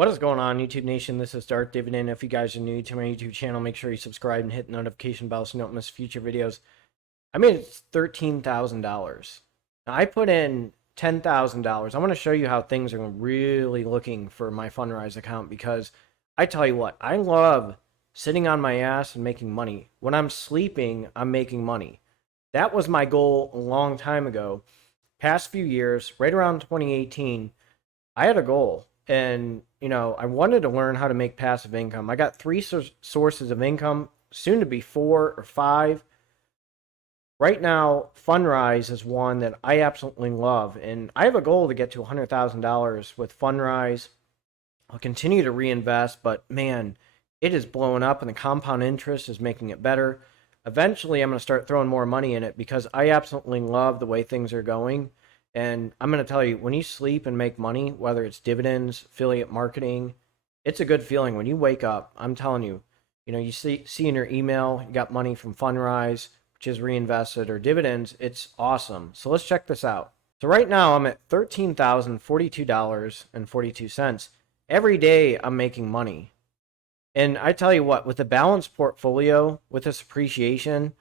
What is going on, YouTube Nation? This is Dividend. If you guys are new to my YouTube channel, make sure you subscribe and hit the notification bell so you don't miss future videos. I made $13,000. Now, I put in $10,000. I want to show you how things are really looking for my Fundrise account because I tell you what, I love sitting on my ass and making money. When I'm sleeping, I'm making money. That was my goal a long time ago. Past few years, right around 2018, I had a goal. And, I wanted to learn how to make passive income. I got three sources of income, soon to be 4 or 5. Right now, Fundrise is one that I absolutely love. And I have a goal to get to $100,000 with Fundrise. I'll continue to reinvest, but man, it is blowing up and the compound interest is making it better. Eventually, I'm going to start throwing more money in it because I absolutely love the way things are going. And I'm going to tell you, when you sleep and make money, whether it's dividends, affiliate marketing, it's a good feeling. When you wake up, I'm telling you, you see in your email, you got money from Fundrise, which is reinvested, or dividends. It's awesome. So let's check this out. So right now I'm at $13,042.42. Every day I'm making money. And I tell you what, with a balanced portfolio, with this appreciation,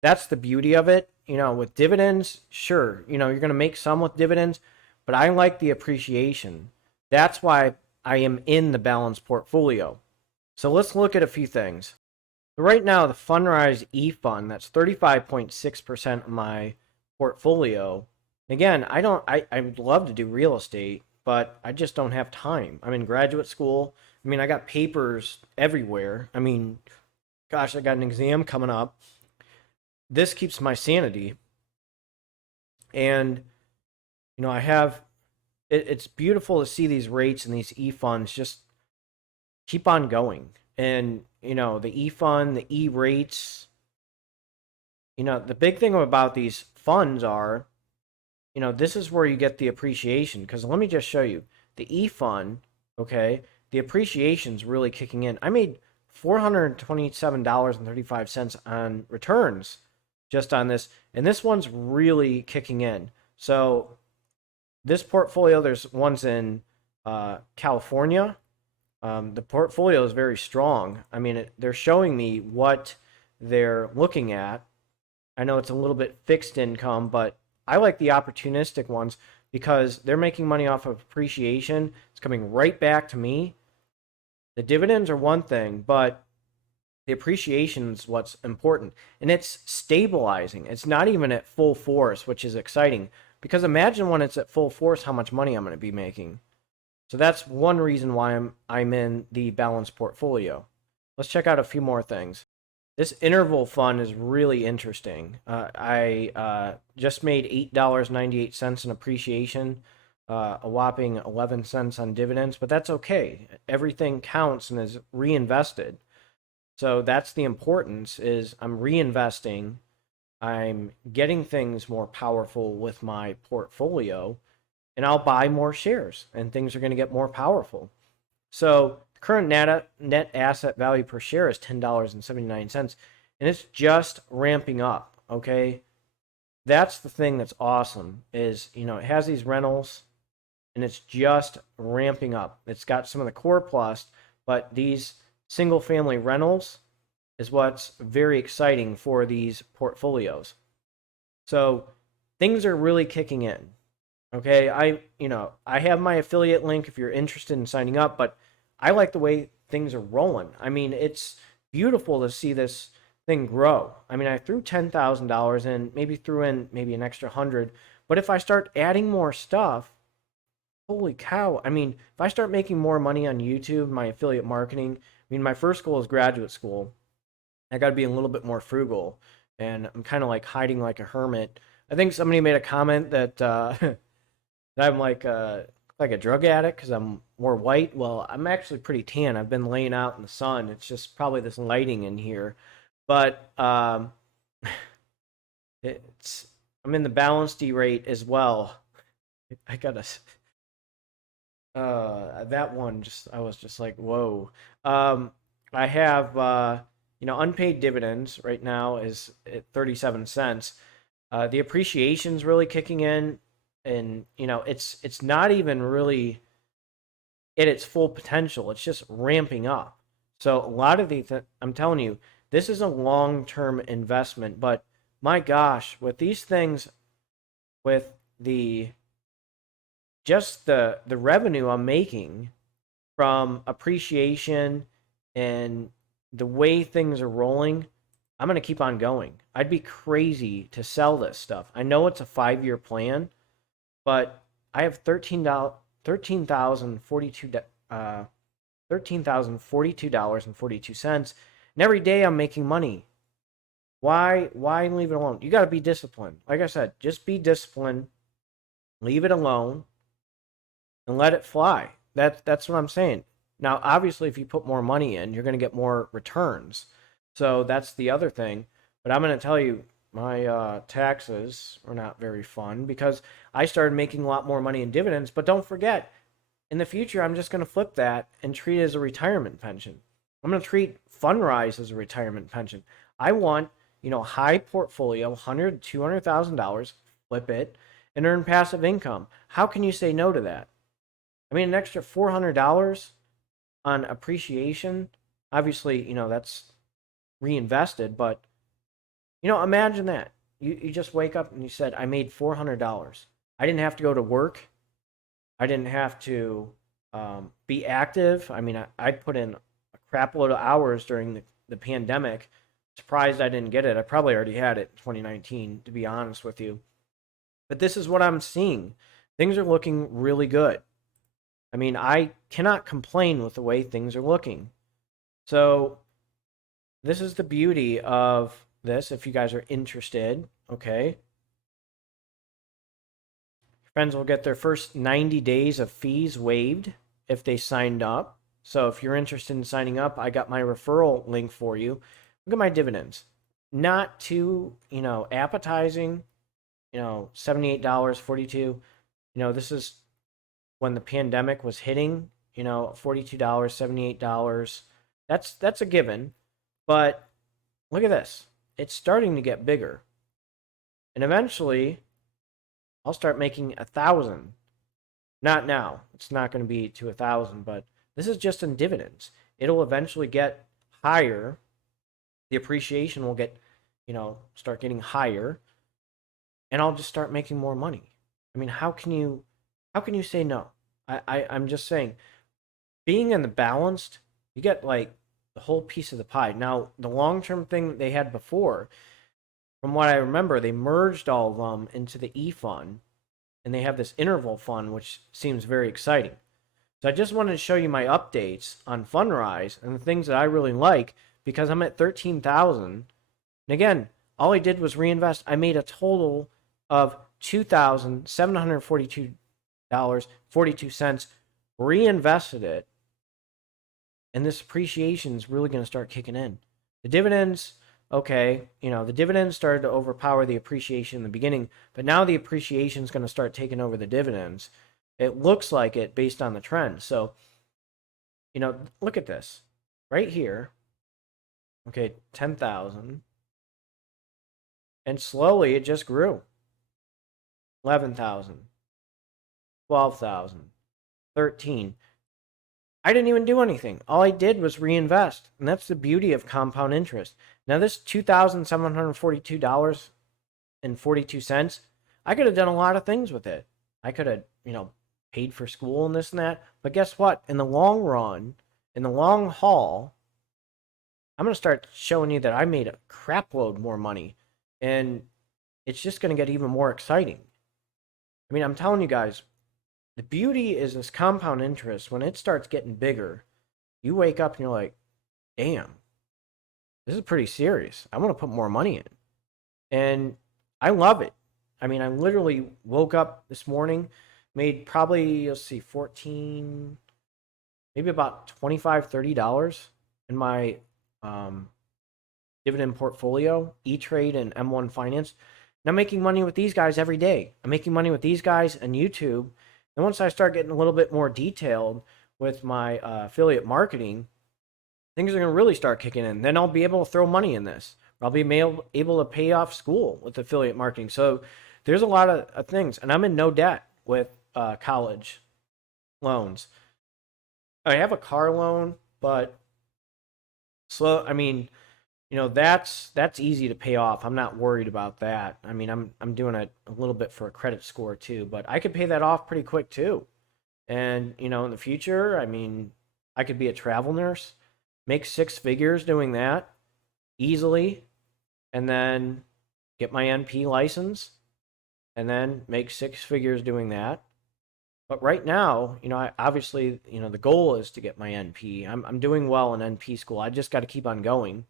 that's the beauty of it. With dividends, sure, you're going to make some with dividends, but I like the appreciation. That's why I am in the balanced portfolio. So let's look at a few things. Right now, the Fundrise E Fund, that's 35.6% of my portfolio. Again, I'd love to do real estate, but I just don't have time. I'm in graduate school. I got papers everywhere. Gosh, I got an exam coming up. This keeps my sanity. And, I have, it's beautiful to see these rates and these E-funds just keep on going. And, the E-fund, the E-rates, the big thing about these funds are, this is where you get the appreciation. Because let me just show you. The E-fund, okay, the appreciation's really kicking in. I made $427.35 on returns just on this, and this one's really kicking in. So this portfolio, there's ones in California. The portfolio is very strong. They're showing me what they're looking at. I know it's a little bit fixed income, but I like the opportunistic ones because they're making money off of appreciation. It's coming right back to me. The dividends are one thing, but the appreciation is what's important. And it's stabilizing. It's not even at full force, which is exciting. Because imagine when it's at full force, how much money I'm going to be making. So that's one reason why I'm in the balanced portfolio. Let's check out a few more things. This interval fund is really interesting. I just made $8.98 in appreciation, a whopping 11 cents on dividends, but that's okay. Everything counts and is reinvested. So that's the importance, is I'm reinvesting. I'm getting things more powerful with my portfolio, and I'll buy more shares and things are going to get more powerful. So the current net asset value per share is $10.79, and it's just ramping up, okay? That's the thing that's awesome is, it has these rentals and it's just ramping up. It's got some of the core plus, but these single family rentals is what's very exciting for these portfolios. So things are really kicking in. Okay, I have my affiliate link if you're interested in signing up, but I like the way things are rolling. It's beautiful to see this thing grow. I threw $10,000 in, maybe threw in maybe an extra 100, but if I start adding more stuff, holy cow. If I start making more money on YouTube, my affiliate marketing, my first goal is graduate school. I got to be a little bit more frugal, and I'm kind of like hiding like a hermit. I think somebody made a comment that that I'm like a drug addict because I'm more white. Well, I'm actually pretty tan. I've been laying out in the sun. It's just probably this lighting in here, but I'm in the balanced rate as well. I gotta that one I was just like, whoa. I have unpaid dividends right now is at 37 cents. The appreciation's really kicking in, and it's not even really, at its full potential. It's just ramping up. So a lot of these, I'm telling you, this is a long-term investment. But my gosh, with these things, with the just the revenue I'm making from appreciation and the way things are rolling, I'm going to keep on going. I'd be crazy to sell this stuff. I know it's a 5-year plan, but I have $13,042.42, and every day I'm making money. Why leave it alone? You got to be disciplined. Like I said, just be disciplined, leave it alone, and let it fly. That's what I'm saying. Now, obviously, if you put more money in, you're going to get more returns. So that's the other thing. But I'm going to tell you, my taxes are not very fun because I started making a lot more money in dividends. But don't forget, in the future, I'm just going to flip that and treat it as a retirement pension. I'm going to treat Fundrise as a retirement pension. I want, high portfolio, $100,000 to $200,000, flip it, and earn passive income. How can you say no to that? I mean, an extra $400 on appreciation, obviously, that's reinvested, but, imagine that. You just wake up and you said, I made $400. I didn't have to go to work. I didn't have to be active. I mean, I put in a crap load of hours during the pandemic. Surprised I didn't get it. I probably already had it in 2019, to be honest with you. But this is what I'm seeing. Things are looking really good. I mean, I cannot complain with the way things are looking. So this is the beauty of this. If you guys are interested, okay. Friends will get their first 90 days of fees waived if they signed up. So if you're interested in signing up, I got my referral link for you. Look at my dividends. Not too, appetizing, $78.42. This is when the pandemic was hitting, $42, $78. That's a given. But look at this. It's starting to get bigger. And eventually I'll start making 1,000. Not now. It's not going to be to 1,000, but this is just in dividends. It'll eventually get higher. The appreciation will get, start getting higher, and I'll just start making more money. I mean, how can you say no? I'm just saying, being in the balanced, you get like the whole piece of the pie. Now, the long-term thing that they had before, from what I remember, they merged all of them into the E fund, and they have this interval fund, which seems very exciting. So I just wanted to show you my updates on Fundrise and the things that I really like, because I'm at 13,000. And again, all I did was reinvest. I made a total of $2,742.42, reinvested it, and this appreciation is really going to start kicking in. The dividends, okay, the dividends started to overpower the appreciation in the beginning, but now the appreciation is going to start taking over the dividends. It looks like it based on the trend. So, look at this right here. Okay, 10,000. And slowly it just grew. 11,000. 12,000. 13. I didn't even do anything. All I did was reinvest. And that's the beauty of compound interest. Now this $2,742.42, I could have done a lot of things with it. I could have, paid for school and this and that. But guess what? In the long run, in the long haul, I'm going to start showing you that I made a crap load more money, and it's just going to get even more exciting. I mean, I'm telling you guys, the beauty is this compound interest. When it starts getting bigger, you wake up and you're like, damn, this is pretty serious. I want to put more money in. And I love it. I mean, I literally woke up this morning, made probably, 14, maybe about $25, $30 in my dividend portfolio, E-Trade and M1 Finance. And I'm making money with these guys every day. I'm making money with these guys on YouTube. And once I start getting a little bit more detailed with my affiliate marketing, things are going to really start kicking in. Then I'll be able to throw money in this. I'll be able to pay off school with affiliate marketing. So there's a lot of things. And I'm in no debt with college loans. I have a car loan, but slow. I mean, that's easy to pay off. I'm not worried about that. I mean, I'm doing it a little bit for a credit score too, but I could pay that off pretty quick too. And in the future, I mean, I could be a travel nurse, make six figures doing that easily, and then get my NP license, and then make six figures doing that. But right now, I obviously, the goal is to get my NP. I'm doing well in NP school. I just got to keep on going.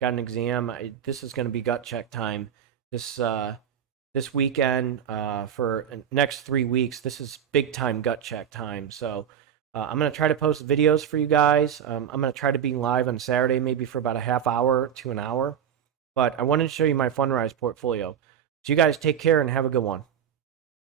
Got an exam. This is going to be gut check time. This weekend for next 3 weeks. This is big time gut check time. So I'm going to try to post videos for you guys. I'm going to try to be live on Saturday, maybe for about a half hour to an hour. But I wanted to show you my Fundrise portfolio. So you guys take care and have a good one.